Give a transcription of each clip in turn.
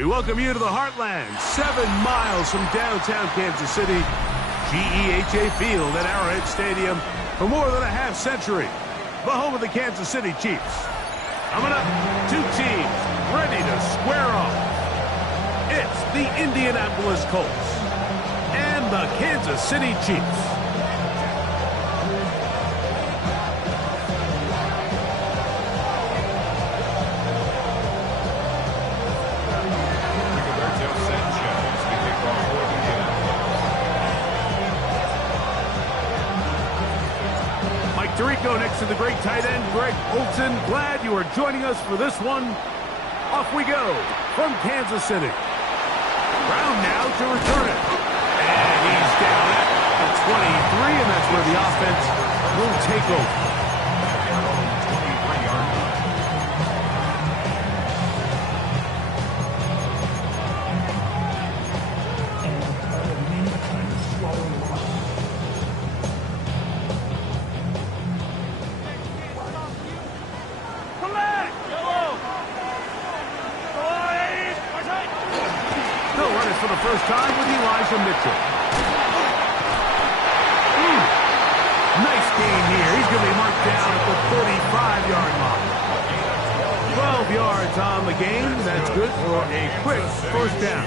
We welcome you to the Heartland, 7 miles from downtown Kansas City, GEHA Field at Arrowhead Stadium for more than a half-century. The home of the Kansas City Chiefs. Coming up, 2 teams ready to square off. It's the Indianapolis Colts and the Kansas City Chiefs. Tirico next to the great tight end, Greg Olsen. Glad you are joining us for this one. Off we go from Kansas City. Brown now to return it. And he's down at the 23, and that's where the offense will take over. For the first time with Elijah Mitchell. Nice gain here. He's going to be marked down at the 45-yard line. 12 yards on the game. That's good for a quick first down.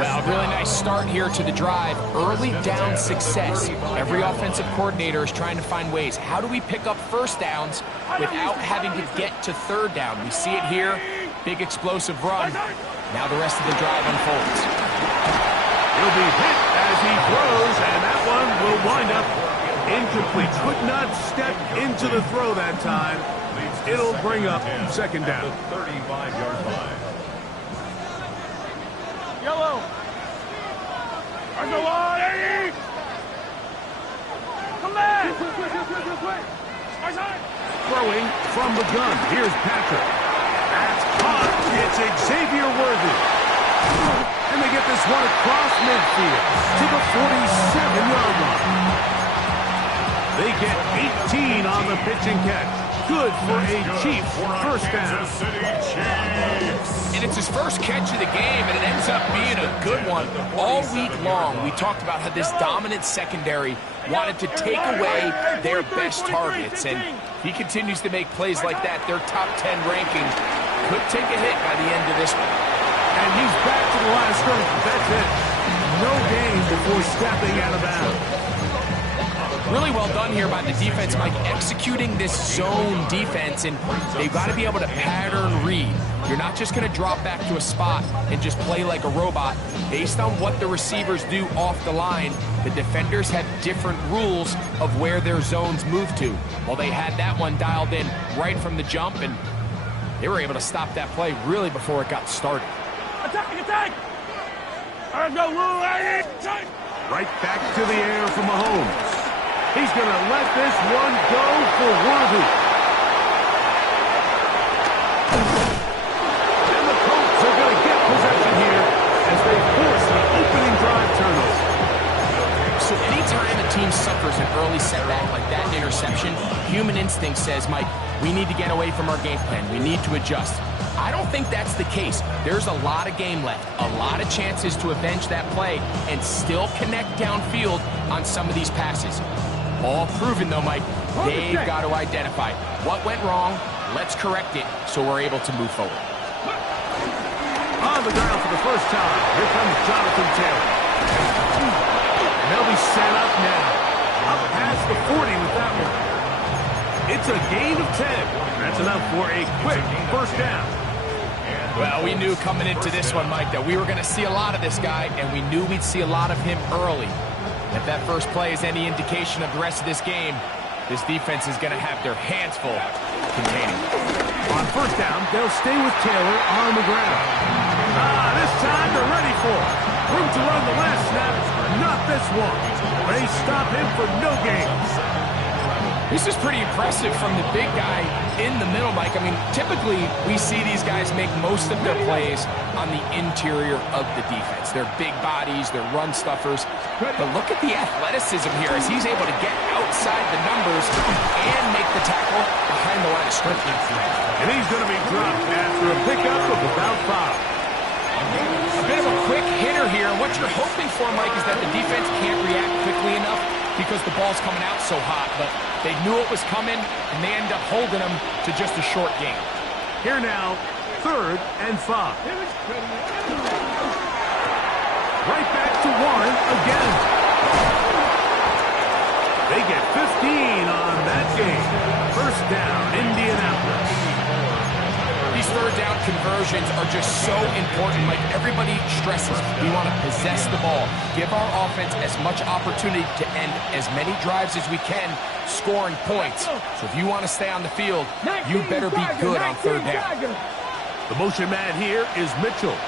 Well, really nice start here to the drive. Early down success. Every offensive coordinator is trying to find ways. How do we pick up first downs without having to get to third down? We see it here. Big explosive run. Now the rest of the drive unfolds. He'll be hit as he throws, and that one will wind up incomplete. Could not step into the throw that time. It'll bring up second down. 35-yard line. Yellow. On the line. Come back. Throwing from the gun. Here's Patrick. That's caught. It's Xavier Worthy. And they get this one across midfield to the 47-yard line. They get 18 on the pitch and catch. Good for a Chief first down. And it's his first catch of the game, and it ends up being a good one. All week long, we talked about how this dominant secondary wanted to take away their best targets. And if he continues to make plays like that, their top 10 ranking could take a hit by the end of this one. And he's back to the line of scrimmage. That's it. No gain before stepping out of bounds. Really well done here by the defense, Mike, executing this zone defense, and they've got to be able to pattern read. You're not just going to drop back to a spot and just play like a robot. Based on what the receivers do off the line, the defenders have different rules of where their zones move to. Well, they had that one dialed in right from the jump, and they were able to stop that play really before it got started. Attack! Attack! Right back to the air from Mahomes. He's going to let this one go for Worthy. And the Colts are going to get possession here as they force the opening drive turnover. So anytime a team suffers an early setback like that interception, human instinct says, Mike, we need to get away from our game plan. We need to adjust. I don't think that's the case. There's a lot of game left, a lot of chances to avenge that play and still connect downfield on some of these passes. All proven, though, Mike, they've got to identify what went wrong, let's correct it, so we're able to move forward. On the ground for the first time, here comes Jonathan Taylor. And they'll be set up now. Up past the 40 with that one. It's a gain of 10. That's enough for a quick first down. Well, we knew coming into this one, Mike, that we were going to see a lot of this guy, and we knew we'd see a lot of him early. If that first play is any indication of the rest of this game, this defense is going to have their hands full containing. On first down, they'll stay with Taylor on the ground. This time they're ready for it. Room to run the last snap, not this one. They stop him for no gain. This is pretty impressive from the big guy in the middle, Mike. I mean, typically we see these guys make most of their plays on the interior of the defense. They're big bodies, they're run stuffers. But look at the athleticism here as he's able to get outside the numbers and make the tackle behind the line of scrimmage. And he's going to be dropped after a pickup of about 5. A bit of a quick hitter here. And what you're hoping for, Mike, is that the defense can't react quickly enough because the ball's coming out so hot. But they knew it was coming, and they end up holding them to just a short game. Here now, 3rd and 5. Right back to Warren again. They get 15 on that game. 1st down, Indianapolis. These 3rd down conversions are just so important. Like everybody stresses, we want to possess the ball. Give our offense as much opportunity to end as many drives as we can, scoring points. So if you want to stay on the field, you better be good on 3rd down. The motion man here is Mitchell.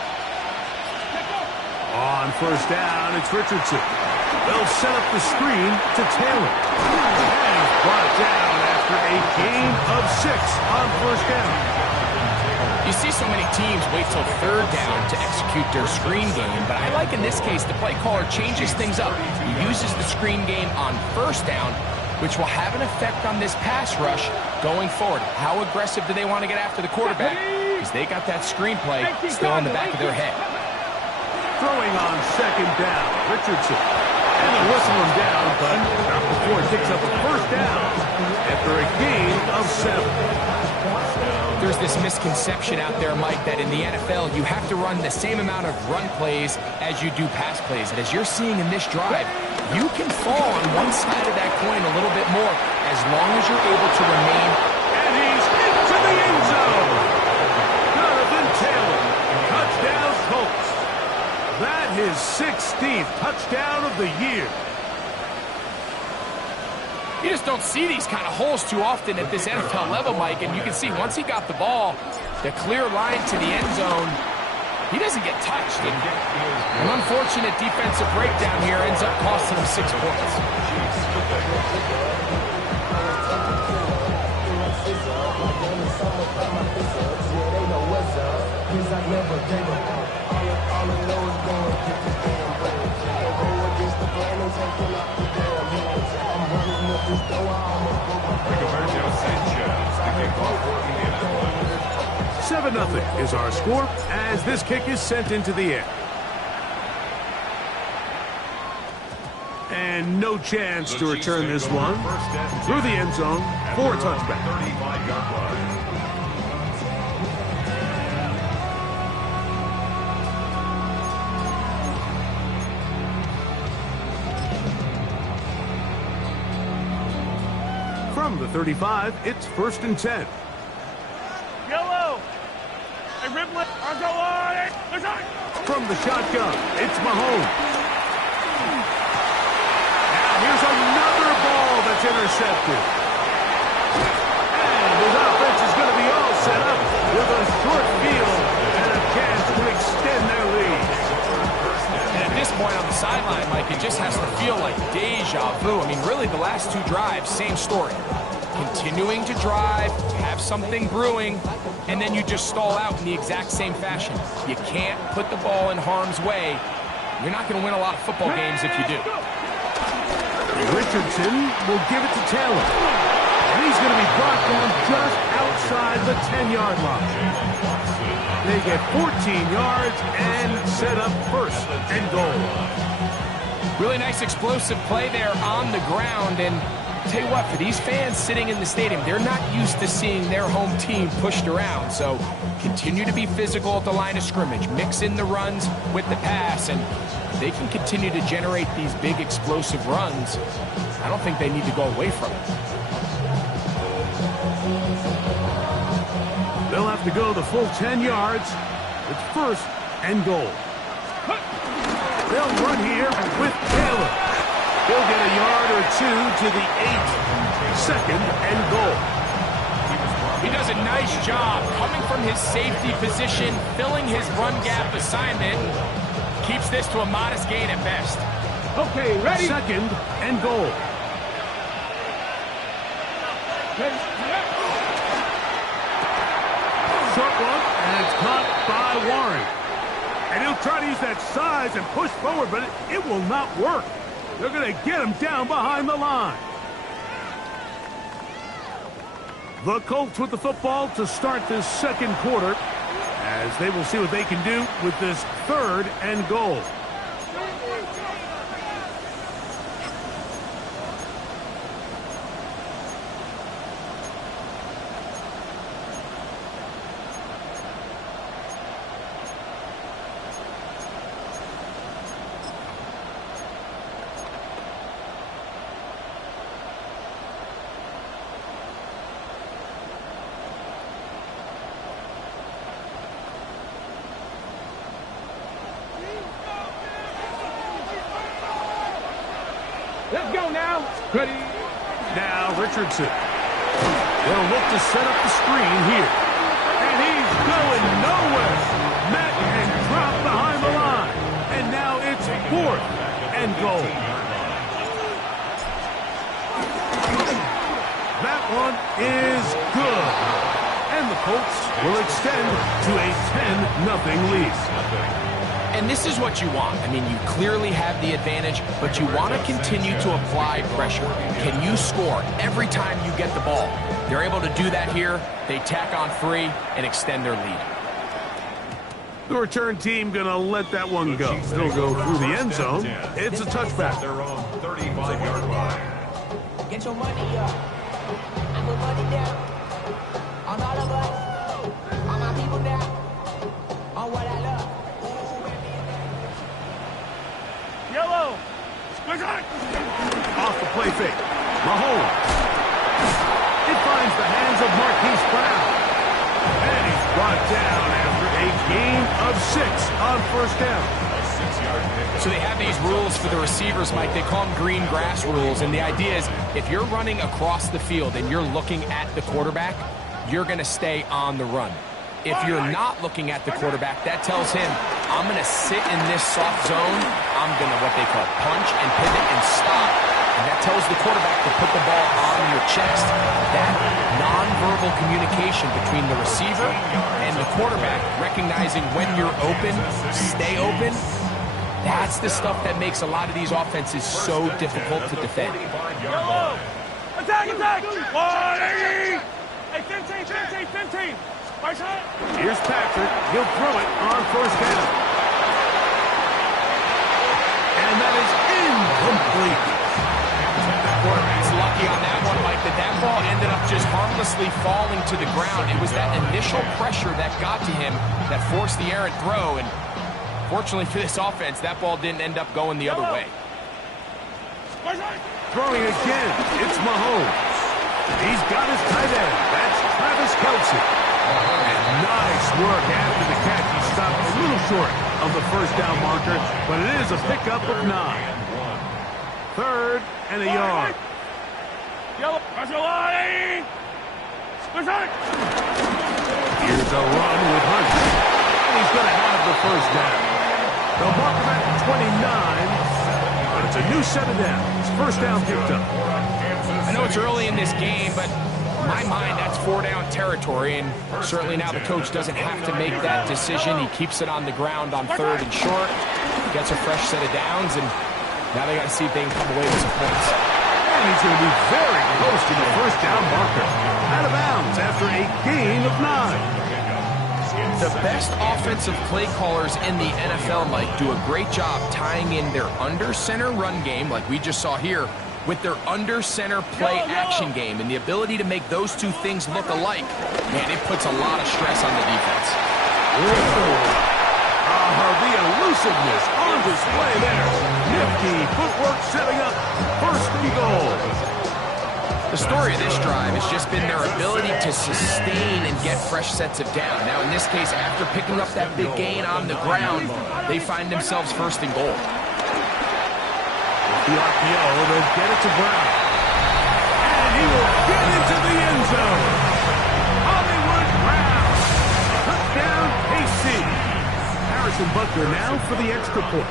On 1st down, it's Richardson. They'll set up the screen to Taylor. And he's brought down after a gain of 6 on 1st down. You see so many teams wait till 3rd down to execute their screen game, but I like in this case the play caller changes things up. He uses the screen game on 1st down, which will have an effect on this pass rush going forward. How aggressive do they want to get after the quarterback? Because they got that screen play still in the back of their head. Throwing on 2nd down, Richardson. And they'll whistle him down, but not before it picks up a 1st down after a gain of 7. There's this misconception out there, Mike, that in the NFL you have to run the same amount of run plays as you do pass plays. And as you're seeing in this drive, you can fall on one side of that coin a little bit more as long as you're able to remain. And he's into the end zone. Jonathan Taylor, touchdown Colts. That his 16th touchdown of the year. You just don't see these kind of holes too often at this NFL level, Mike. And you can see once he got the ball, the clear line to the end zone, he doesn't get touched. And an unfortunate defensive breakdown here ends up costing him 6 points. Seven 0 is our score as this kick is sent into the air. And no chance to return this one through the end zone for a touchback. 35-yard line. From the 35, it's 1st and 10. Yellow! Hey, Ripley, I'll go on it! From the shotgun, it's Mahomes. Now here's another ball that's intercepted. And his offense is going to be all set up with a short field and a chance to extend their lead. And at this point on the sideline, Mike, it just has to feel like deja vu. I mean, really, the last 2 drives, same story. Continuing to drive, have something brewing, and then you just stall out in the exact same fashion. You can't put the ball in harm's way. You're not going to win a lot of football games if you do. Richardson will give it to Taylor. And he's going to be brought down just outside the 10-yard line. They get 14 yards and set up 1st and goal. Really nice explosive play there on the ground. And tell you what, for these fans sitting in the stadium, they're not used to seeing their home team pushed around. So continue to be physical at the line of scrimmage. Mix in the runs with the pass. And they can continue to generate these big explosive runs. I don't think they need to go away from it. They'll have to go the full 10 yards. It's 1st and goal. They'll run here with Taylor. He'll get a yard or 2 to the 8. 2nd and goal. He does a nice job coming from his safety position, filling his run gap assignment. Keeps this to a modest gain at best. Okay, ready? 2nd and goal. Short one, and it's caught by Warren. And he'll try to use that size and push forward, but it will not work. They're going to get him down behind the line. The Colts with the football to start this 2nd quarter. as they will see what they can do with this 3rd and goal. Let's go now. Ready. Now Richardson. They'll look to set up the screen here. And he's going nowhere. Met and dropped behind the line. And now it's 4th and goal. That one is good. And the Colts will extend to a 10-0 lead. And this is what you want. I mean, you clearly have the advantage, but you want to continue to apply pressure. Can you score every time you get the ball? They're able to do that here. They tack on 3 and extend their lead. The return team going to let that one go. It'll go through the end zone. It's a touchback. Their own 35-yard line. Get your money up. I put money down. On all of us. On my people now. On what I love. Yellow. Off the play fake. Mahomes. It finds the hands of Marquise Brown. And he's brought down after a gain of 6 on 1st down. So they have these rules for the receivers, Mike. They call them green grass rules. And the idea is if you're running across the field and you're looking at the quarterback, you're going to stay on the run. If you're not looking at the quarterback, that tells him, I'm going to sit in this soft zone. I'm going to what they call punch and pivot and stop. And that tells the quarterback to put the ball on your chest. That nonverbal communication between the receiver and the quarterback, recognizing when you're open, stay open, that's the stuff that makes a lot of these offenses so difficult to defend. Yellow. Attack, attack. 180. Hey, 15. Here's Patrick. He'll throw it on 1st down. And that is incomplete. Quarterback's lucky on that one, Mike, that ball ended up just harmlessly falling to the ground. It was that initial pressure that got to him that forced the errant throw. And fortunately for this offense, that ball didn't end up going the other way. Throwing again. It's Mahomes. He's got his tight end. That's Travis Kelce. And nice work after the catch. He stopped a little short of the 1st down marker, but it is a pickup of 9. 3rd and a yard. Yellow. Here's a run with Hunt. And he's going to have the 1st down. They'll mark him at 29, but it's a new set of downs. 1st down picked up. I know it's early in this game, but in my mind, that's 4-down territory, and certainly now the coach doesn't have to make that decision. He keeps it on the ground on 3rd and short, gets a fresh set of downs, and now they got to see if they can come away with some points. And he's going to be very close to the 1st down marker. Out of bounds after a gain of 9. The best offensive play callers in the NFL, Mike, do a great job tying in their under-center run game, like we just saw here, with their under-center play action game, and the ability to make those two things look alike, man, it puts a lot of stress on the defense. The elusiveness on display there. Nifty footwork setting up 1st and goal. The story of this drive has just been their ability to sustain and get fresh sets of down. Now, in this case, after picking up that big gain on the ground, they find themselves 1st and goal. The RPO, they'll get it to Brown. And he will get into the end zone. Hollywood Brown. Touchdown, KC. Harrison Butker now for the extra point.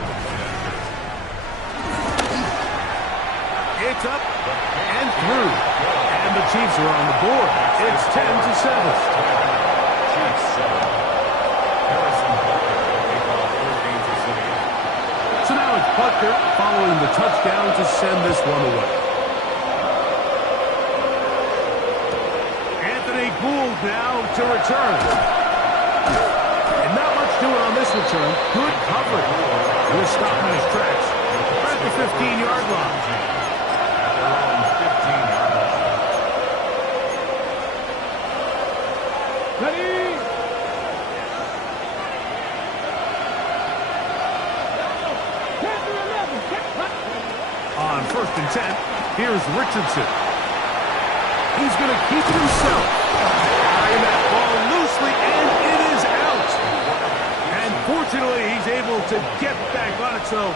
It's up and through. And the Chiefs are on the board. It's 10-7. Chiefs 7. Harrison Butker, they call 4 games of city. So now it's Butker following the touchdown to send this one away. Anthony Gould now to return. doing on this return? Good coverage. He'll stop in his tracks. At the 15-yard line. Their own 15-yard line. Ready? On 1st and 10, here's Richardson. He's going to keep it himself. Carrying that ball loosely, and it is out. And fortunately, he's able to get back on it. So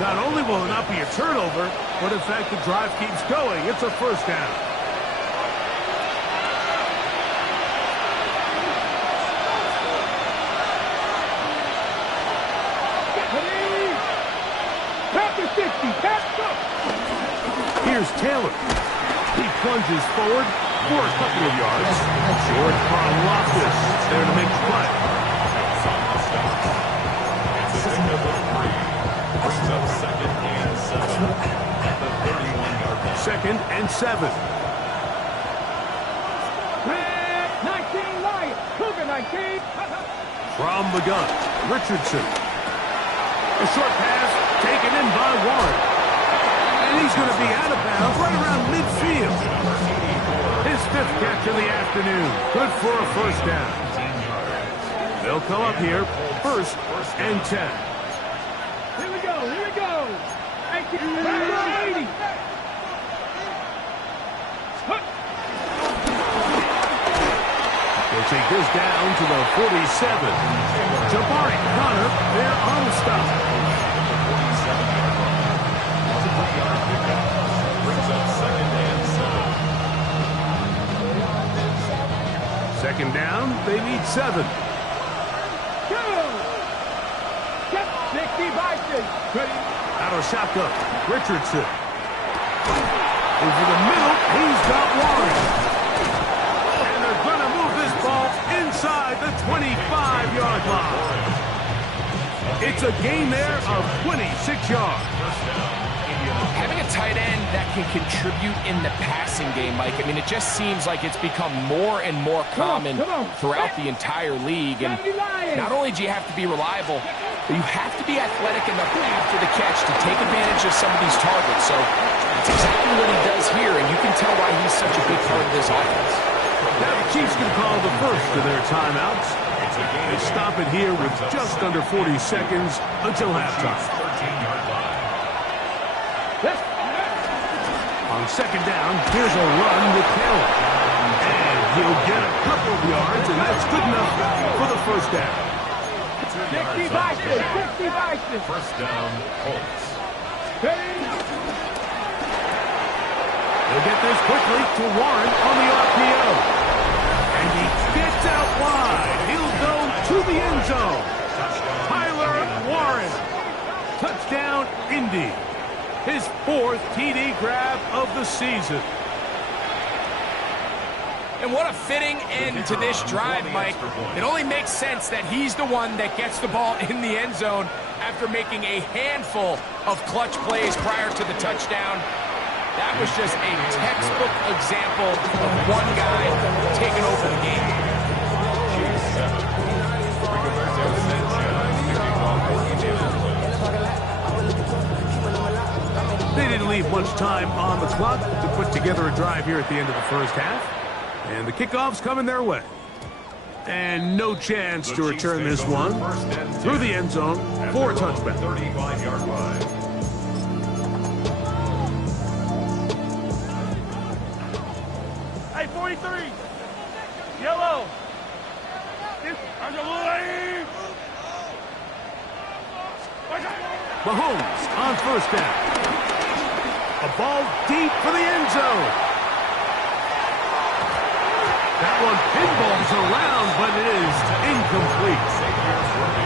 not only will it not be a turnover, but in fact, the drive keeps going. It's a first down. Here's Taylor. He plunges forward for a couple of yards. George Karlaftis there to make the play. It's a pickup of 3. Brings up 2nd and 7 at the 31-yard line. 2nd and 7. 19 Lions. Cougar 19. From the gun, Richardson. A short pass taken in by Warren. And he's going to be out of bounds right around midfield. His 5th catch of the afternoon. Good for a first down. They'll come up here, 1st and 10. Here we go. Here we go. 80. They'll take this down to the 47. Jabari Connor there on the stop. 47-yard line. 3-yard pickup. Brings up 2nd and 7. 2nd down, they need 7. 60 Bison. Out of shotgun, Richardson. Over the middle, he's got Warren. And they're going to move this ball inside the 25-yard line. It's a gain there of 26 yards. Having a tight end that can contribute in the passing game, Mike, I mean, it just seems like it's become more and more common throughout the entire league. And not only do you have to be reliable, but you have to be athletic enough after the catch to take advantage of some of these targets. So that's exactly what he does here, and you can tell why he's such a big part of this offense. Now the Chiefs can call the first of their timeouts. They stop it here with just under 40 seconds until halftime. 13-yard line. On 2nd down, here's a run with Taylor. And he'll get a couple of yards, and that's good enough for the first down. 60 Bison. 60 Bison. First down, Colts. They'll get this quickly to Warren on the RPO. And he gets out wide. He'll go to the end zone. Tyler Warren. Touchdown, Indy. His 4th TD grab of the season. And what a fitting end to this drive, Mike. It only makes sense that he's the one that gets the ball in the end zone after making a handful of clutch plays prior to the touchdown. That was just a textbook example of one guy taking over the game. They didn't leave much time on the clock to put together a drive here at the end of the first half. And the kickoff's coming their way. And no chance to return this one through the end zone for a touchback. 35-yard line. Hey, 43. Yellow. Mahomes on 1st down. A ball deep for the end zone. That one pinballs around, but it is incomplete.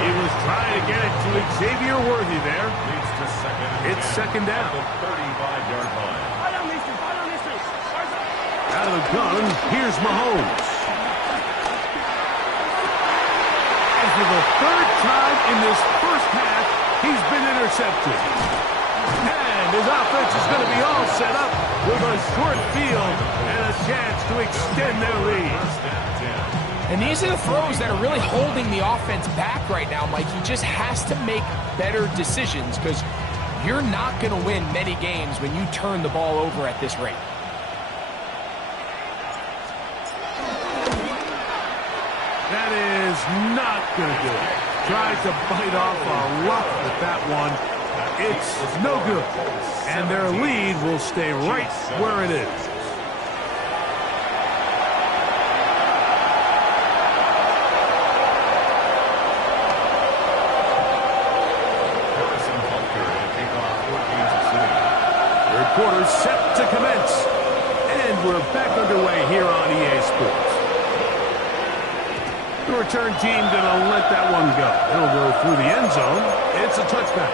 He was trying to get it to Xavier Worthy there. It's 2nd down. 35-yard line. Out of the gun, here's Mahomes. And for the 3rd time in this first half, he's been intercepted. And his offense is going to be all set up with a short field and a chance to extend their lead. And these are the throws that are really holding the offense back right now, Mike. He just has to make better decisions because you're not going to win many games when you turn the ball over at this rate. That is not going to do it. Tried to bite off a lot with that one. It's no good. And their lead will stay right where it is. Third quarter set to commence. And we're back underway here on EA Sports. The return team going to let that one go. It'll go through the end zone. It's a touchback.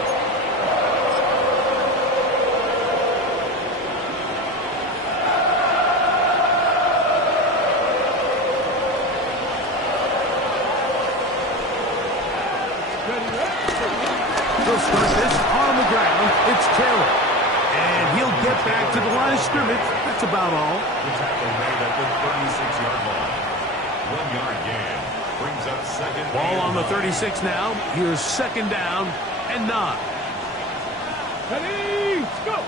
They'll start this on the ground. It's Taylor. And he'll get back to the line of scrimmage. That's about all. The tackle made at the 36-yard line. 1 yard gain. Brings up second. Ball on the 36 now. Here's second down and 9. Ready, go!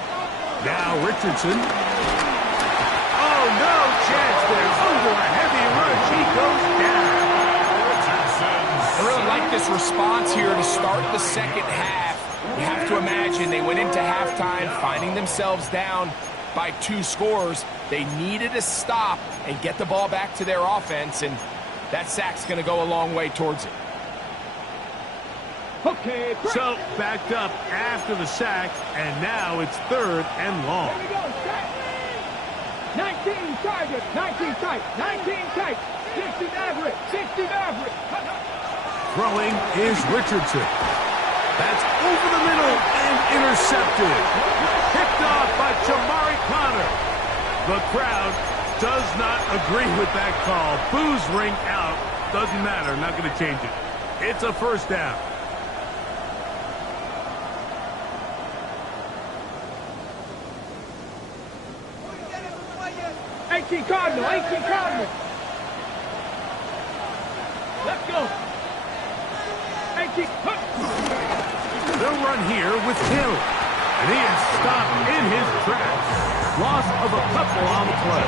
Now Richardson. Oh, no chance there. Under a heavy rush. He goes down. I really like this response here to start the second half. You have to imagine they went into halftime finding themselves down by 2 scores. They needed to stop and get the ball back to their offense, and that sack's going to go a long way towards it. Okay, So backed up after the sack, and now it's 3rd and long. Here we go, set. 19 target, 19 tight, 19 tight, 60 average, 60 average. Throwing is Richardson. That's over the middle and intercepted. Picked off by Jamari Connor. The crowd does not agree with that call. Boos ring out. Doesn't matter. Not going to change it. It's a first down. Cardinal, 18 Cardinal. Let's go. 18. They'll run here with Hill. And he is stopped in his tracks. Loss of a couple on the play.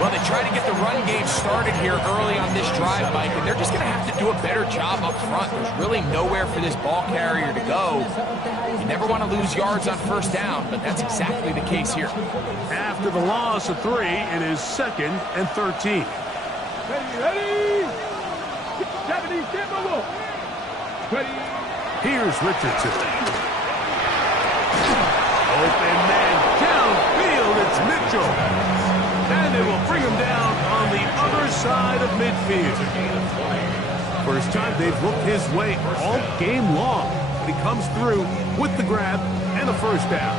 Well, they try to get the run game started here early on this drive, Mike, and they're just going to have to do a better job up front. There's really nowhere for this ball carrier to go. You never want to lose yards on first down, but that's exactly the case here. After the loss of 3, it is 2nd and 13. Ready? 70, ready? Here's Richardson. Open man downfield, it's Mitchell. And they will bring him down on the other side of midfield. First time they've looked his way all game long. But he comes through with the grab and a first down.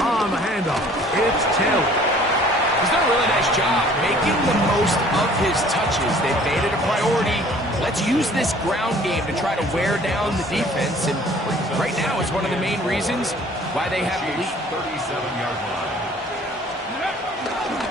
On the handoff, it's Taylor. He's done a really nice job making the most of his touches. They've made it a priority. Let's use this ground game to try to wear down the defense. And right now, it's one of the main reasons why they have the lead. 37-yard line.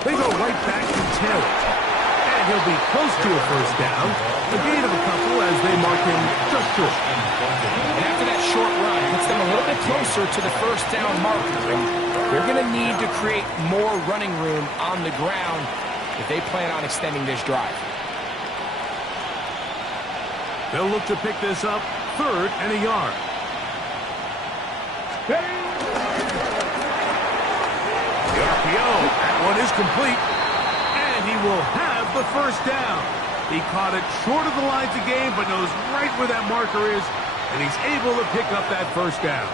They go right back to Taylor. And he'll be close to a first down. A gain of a couple as they mark him just short. And after that short run, puts them a little bit closer to the first down marker. And they're going to need to create more running room on the ground if they plan on extending this drive. They'll look to pick this up 3rd and a yard. The RPO, that one is complete. And he will have the first down. He caught it short of the lines of game, but knows right where that marker is, and he's able to pick up that first down.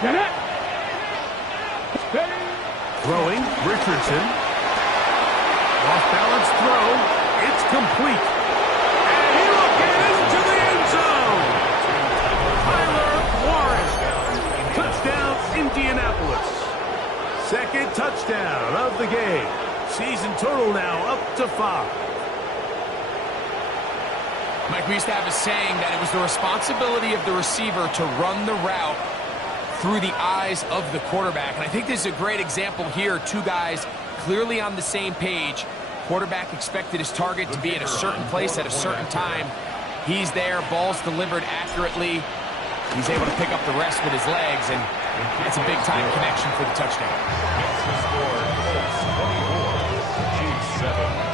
Get it. Throwing, Richardson. Off-balance throw. It's complete. And he will get into the end zone. Tyler Warren. Touchdown, Indianapolis. 2nd touchdown of the game. Season total now up to 5. Mike, we used to have a saying that it was the responsibility of the receiver to run the route through the eyes of the quarterback. And I think this is a great example here. Two guys clearly on the same page. Quarterback expected his target to be at a certain place at a certain time. He's there, ball's delivered accurately. He's able to pick up the rest with his legs, and it's a big-time connection for the touchdown. That's the score. Colts 24, Chiefs 7.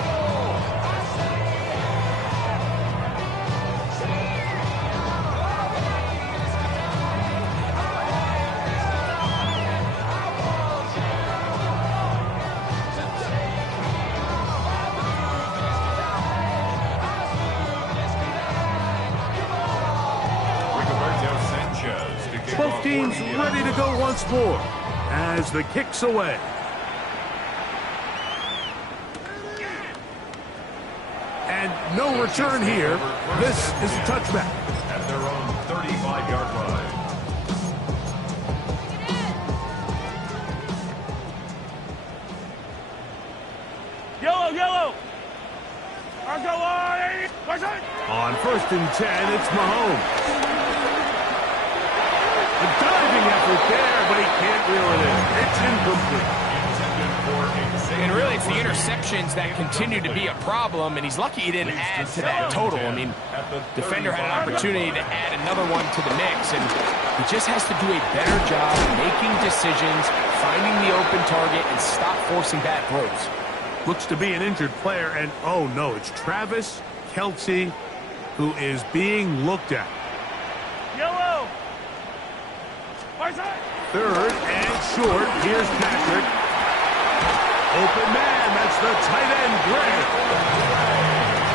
Both teams ready to go once more as the kick's away. And no return here. This is a touchback. At their own 35-yard line. Yellow. On 1st and 10, it's Mahomes. A diving effort there, but he can't reel it in. It's incomplete. And really, it's the interceptions that continue to be a problem, and he's lucky he didn't add to that total. I mean, defender had an opportunity to add another one to the mix, and he just has to do a better job making decisions, finding the open target, and stop forcing bad throws. Looks to be an injured player, and oh no, it's Travis Kelce who is being looked at. Yellow. 3rd and short. Here's Patrick. Open man. That's the tight end, Gray.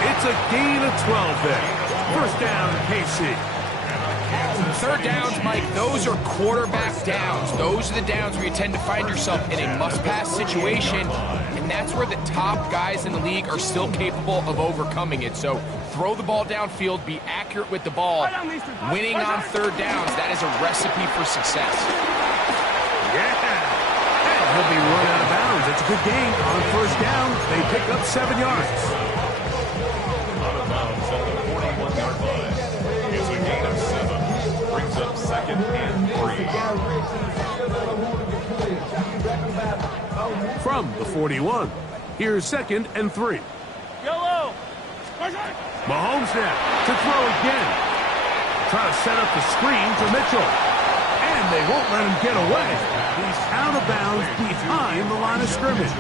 It's a gain of 12 there. 1st down, KC. 3rd downs, Mike, those are quarterback downs. Those are the downs where you tend to find yourself in a must-pass situation, and that's where the top guys in the league are still capable of overcoming it. So throw the ball downfield, be accurate with the ball. Winning on 3rd downs, that is a recipe for success. Yeah. And he'll be run out of bounds. It's a good gain. On 1st down, they pick up 7 yards. Out of bounds at the 41-yard line. It's a gain of 7. Brings up 2nd and 3. From the 41, here's 2nd and 3. Yellow. Mahomes now to throw again. Try to set up the screen to Mitchell. And they won't let him get away. He's out of bounds behind the line of scrimmage.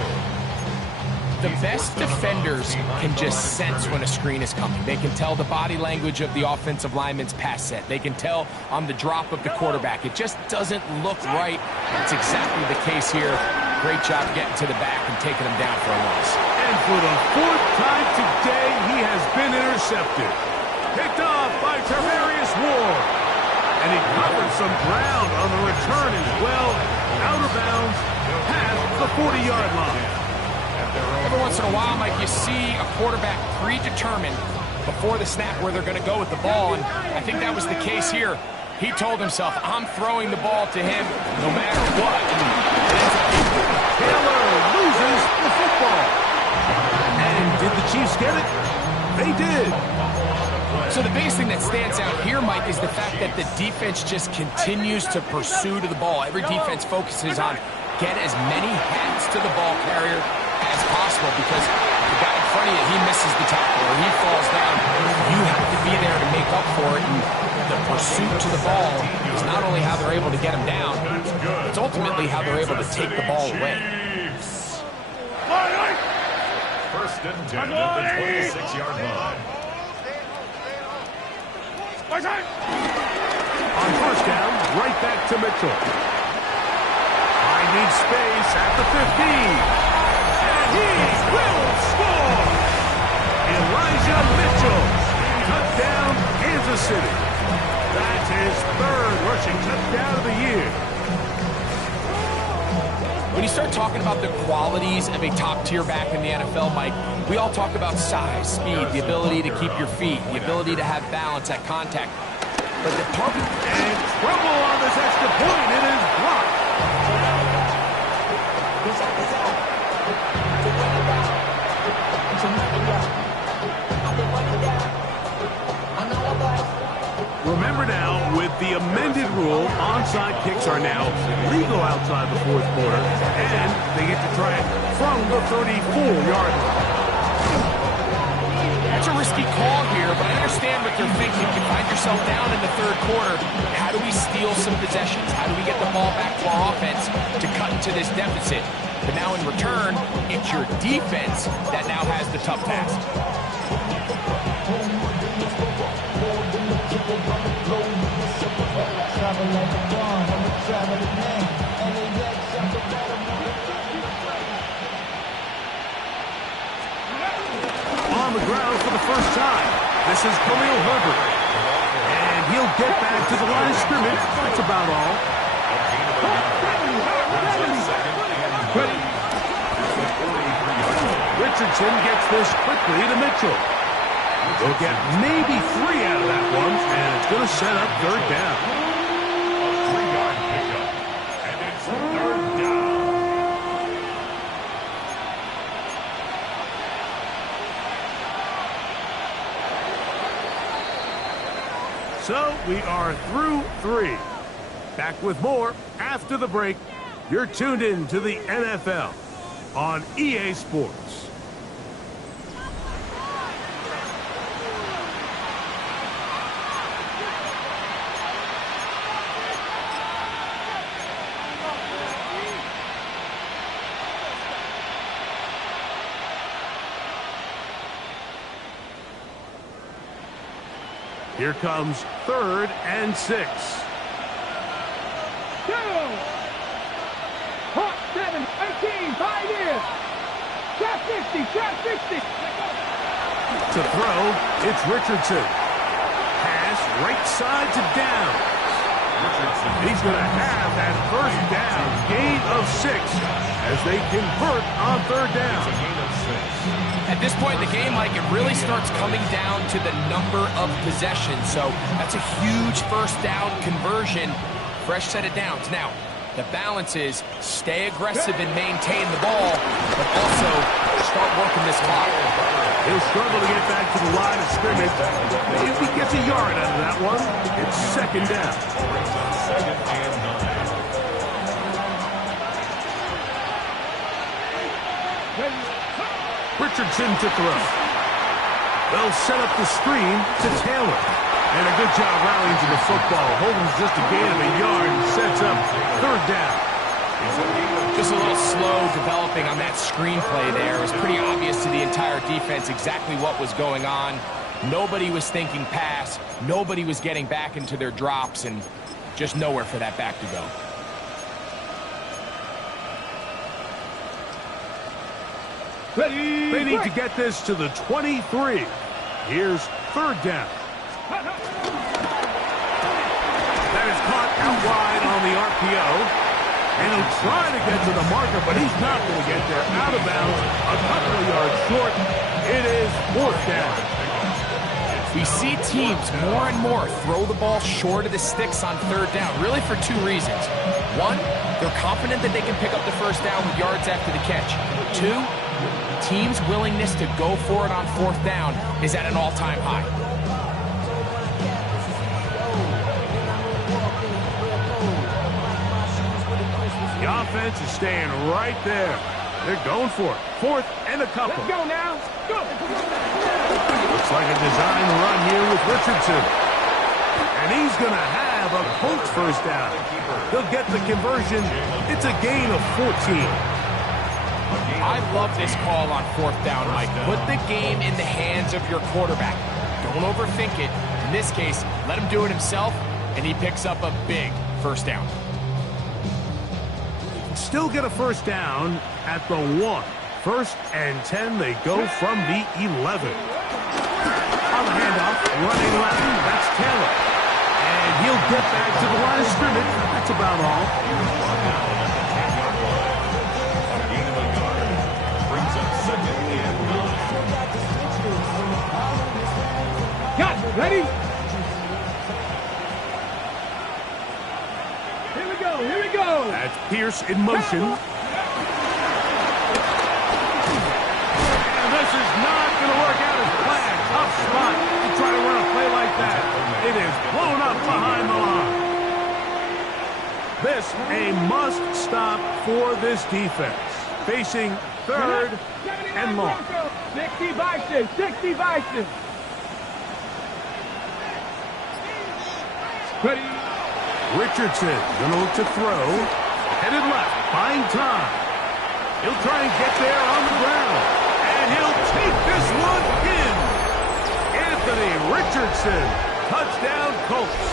The best defenders can just sense when a screen is coming. They can tell the body language of the offensive lineman's pass set. They can tell on the drop of the quarterback. It just doesn't look right. That's exactly the case here. Great job getting to the back and taking him down for a loss. And for the 4th time today, he has been intercepted. Picked off by Tarvarius Ward. And he covered some ground on the return as well. Out of bounds, past the 40-yard line. Every once in a while, Mike, you see a quarterback predetermined before the snap where they're going to go with the ball, and I think that was the case here. He told himself, I'm throwing the ball to him no matter what. Taylor loses the football. And did the Chiefs get it? They did. So the biggest thing that stands out here, Mike, is the fact that the defense just continues to pursue to the ball. Every defense focuses on get as many hats to the ball carrier as possible, because the guy in front of you, he misses the tackle or he falls down. You have to be there to make up for it, and the pursuit to the ball is not only how they're able to get him down, it's ultimately how they're able to take the ball away. 1st and 10 at the 26-yard line. On 1st down, right back to Mitchell. I need space at the 15. And he will score! Elijah Mitchell. Touchdown, Kansas City. That's his 3rd rushing touchdown of the year. When you start talking about the qualities of a top-tier back in the NFL, Mike, we all talk about size, speed, the ability to keep your feet, the ability to have balance at contact. But the target... And trouble on this extra point. It is blocked. Remember now, with the amended rule, onside kicks are now legal outside the fourth quarter, and they get to try it from the 34-yard line. That's a risky call here, but I understand what they're thinking. You find yourself down in the third quarter. How do we steal some possessions? How do we get the ball back to our offense to cut into this deficit? But now in return, it's your defense that now has the tough task. On the ground for the first time, this is Khalil Herbert. And he'll get back to the line of scrimmage. That's about all. Richardson gets this quickly to Mitchell. They'll get maybe 3 out of that one, and it's going to set up third down. A 3-yard pickup. And it's third down. So we are through 3. Back with more after the break. You're tuned in to the NFL on EA Sports. Here comes 3rd and 6. Hot 7, 18, 5 in. Trap 50, trap 50. To throw, it's Richardson. Pass right side to down. He's going to have that first down. Gain of 6 as they convert on third down. At this point in the game, Mike, it really starts coming down to the number of possessions. So that's a huge first down conversion. Fresh set of downs. Now, the balance is stay aggressive and maintain the ball, but also start working this clock. He'll struggle to get back to the line of scrimmage. If he gets a yard out of that one, it's second down. Brings up 2nd and 9. Richardson to throw. They'll set up the screen to Taylor. And a good job rallying to the football. Holding just a gain of a yard and sets up third down. Just a little slow developing on that screenplay there. It was pretty obvious to the entire defense exactly what was going on. Nobody was thinking pass. Nobody was getting back into their drops, and just nowhere for that back to go. They need to get this to the 23. Here's third down. That is caught out wide on the RPO. And he'll try to get to the marker, but he's not going to get there. Out of bounds, a couple of yards short. It is fourth down. We see teams more and more throw the ball short of the sticks on third down, really for 2 reasons. 1, they're confident that they can pick up the first down with yards after the catch. 2, teams' willingness to go for it on fourth down is at an all-time high. The offense is staying right there. They're going for it. 4th and a couple. Let's go now. Go. Looks like a design run here with Richardson. And he's going to have a Colts first down. He'll get the conversion. It's a gain of 14. I love this call on fourth down, Mike. Put the game in the hands of your quarterback. Don't overthink it. In this case, let him do it himself, and he picks up a big first down. Still get a first down at the 1. 1st and 10, they go from the 11. On the handoff, running left, that's Taylor. And he'll get back to the line of scrimmage. That's about all. A gain of a yard. Brings up 2nd and 9. Got it. Ready? Here we go. Here we go. That's Pierce in motion. And this is not going to work out as planned. Tough spot to try to run a play like that. It is blown up behind the line. for this defense. Facing third and long. 60 vices, 60 vices. Ready. Richardson going to look to throw. Headed left, buying time. He'll try and get there on the ground. And he'll take this one in. Anthony Richardson, touchdown Colts.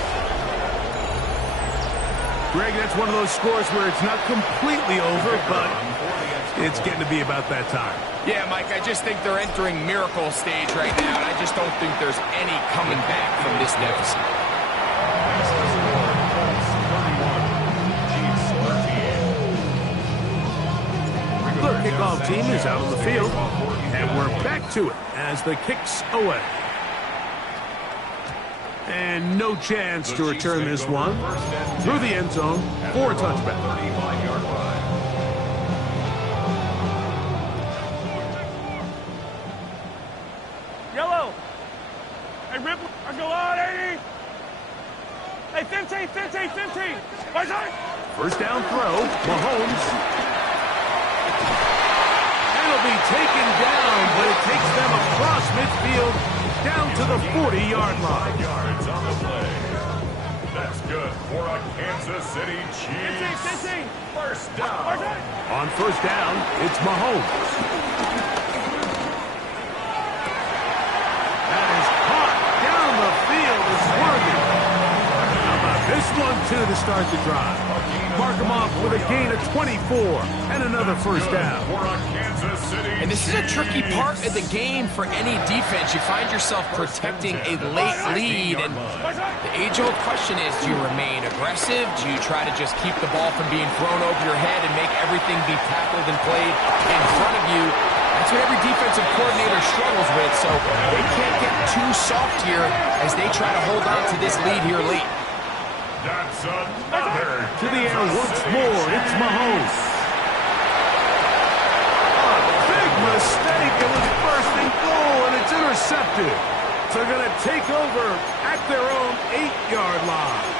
Greg, that's one of those scores where it's not completely over, but it's getting to be about that time. Yeah, Mike, I just think they're entering miracle stage right now, and I just don't think there's any coming back from this deficit. The kickoff team is out on the field, and we're back to it as the kick's away. And no chance to return this one through the end zone for a touchback. 35-yard line. Yellow. Hey, Ripple. I go on, 80. Hey, 15, 15, 15. What's that? First down throw, Mahomes. That'll be taken down, but it takes them across midfield down to the 40-yard line. Yards on the play. That's good for a Kansas City Chiefs. 15, 15. First down. On first down, it's Mahomes. That is caught down the field. It's worthy. How about this one, too, to start the drive? Mark him off with a gain of 24 and another first down. For a Kansas City And this is a tricky part of the game for any defense. You find yourself protecting a late lead, and the age-old question is, do you remain aggressive? Do you try to just keep the ball from being thrown over your head and make everything be tackled and played in front of you? That's what every defensive coordinator struggles with, so they can't get too soft here as they try to hold on to this lead here late. That's another. To the air once more, it's Mahomes. Big mistake. It was first and goal, and it's intercepted. So they're going to take over at their own 8-yard line.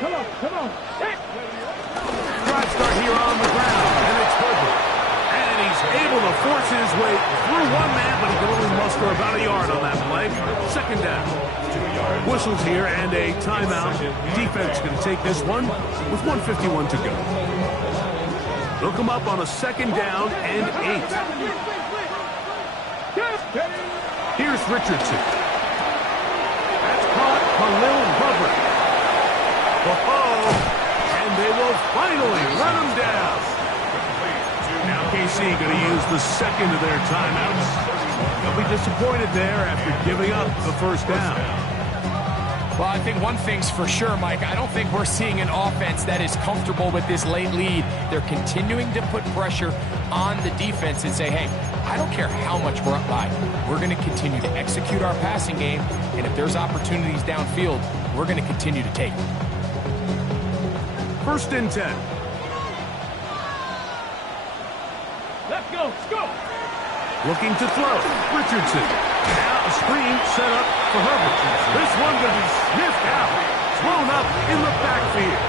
Come on, come on. Drive start here on the ground, and it's Herbert. And he's able to force his way through one man, but he can only muster about a yard on that play. Second down. Whistles here and a timeout. Defense going to take this one with 1:51 to go. They'll come up on a second down and 8. Here's Richardson. That's caught Khalil Herbert. And they will finally run him down. Now KC going to use the second of their timeouts. They'll be disappointed there after giving up the first down. Well, I think one thing's for sure, Mike. I don't think we're seeing an offense that is comfortable with this late lead. They're continuing to put pressure on the defense and say, hey, I don't care how much we're up by. We're going to continue to execute our passing game, and if there's opportunities downfield, we're going to continue to take them. First and 10. Let's go, let's go. Looking to throw. Richardson. Now a screen set up for Herbert. This one going to be sniffed out. Thrown up in the backfield.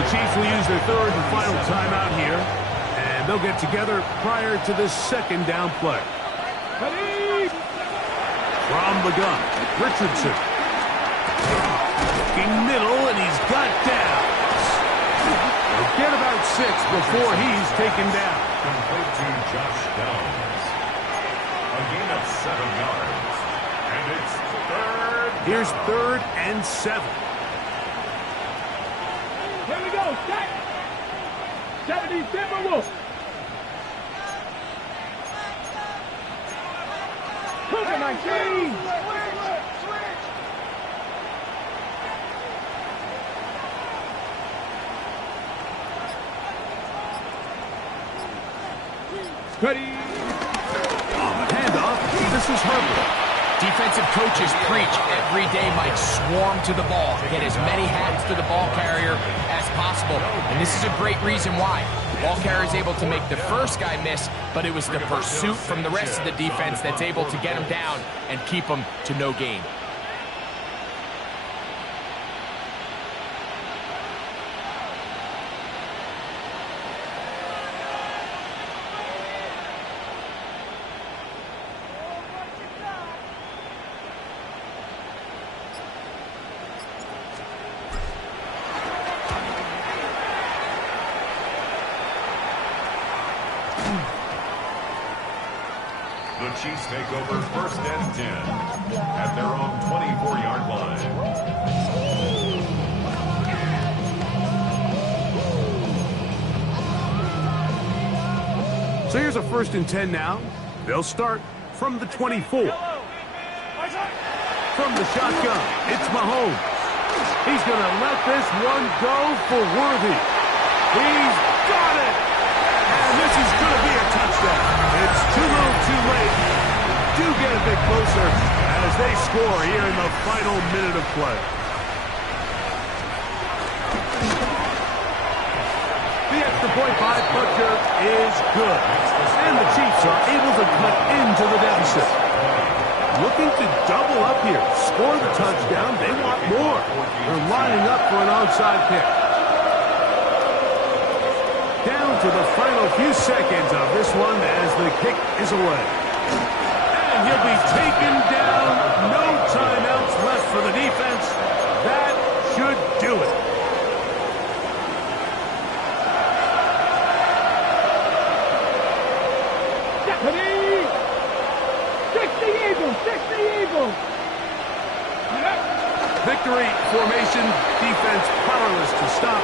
The Chiefs will use their third and final timeout here. And they'll get together prior to this second down play. Ready. From the gun. Richardson. Looking middle, and he's got down. He'll get about 6 before he's taken down. Complete to Josh Downs. A gain of 7 yards. And it's third. Here's third and 7. Here we go, set. 70 Timberwolves. Cougar 19. Ready. On the handoff, this is Herbert. Defensive coaches preach every day, Mike, swarm to the ball. Get as many hands to the ball carrier as possible. And this is a great reason why. The ball carrier is able to make the first guy miss, but it was the pursuit from the rest of the defense that's able to get him down and keep him to no gain. The Chiefs take over 1st and 10 at their own 24-yard line. So here's a 1st and 10 now. They'll start from the 24. From the shotgun, it's Mahomes. He's going to let this one go for Worthy. He's got it! And this is going to be a touchdown. It's too little too late. Do get a bit closer as they score here in the final minute of play. The extra point by Butker is good. And the Chiefs are able to cut into the deficit. Looking to double up here. Score the touchdown. They want more. They're lining up for an onside kick. Down to the final few seconds of this one as the kick is away. And he'll be taken down. No timeouts left for the defense. That should do it. Deputy! 60 Eagles! 60 Eagles! Victory formation. Defense powerless to stop.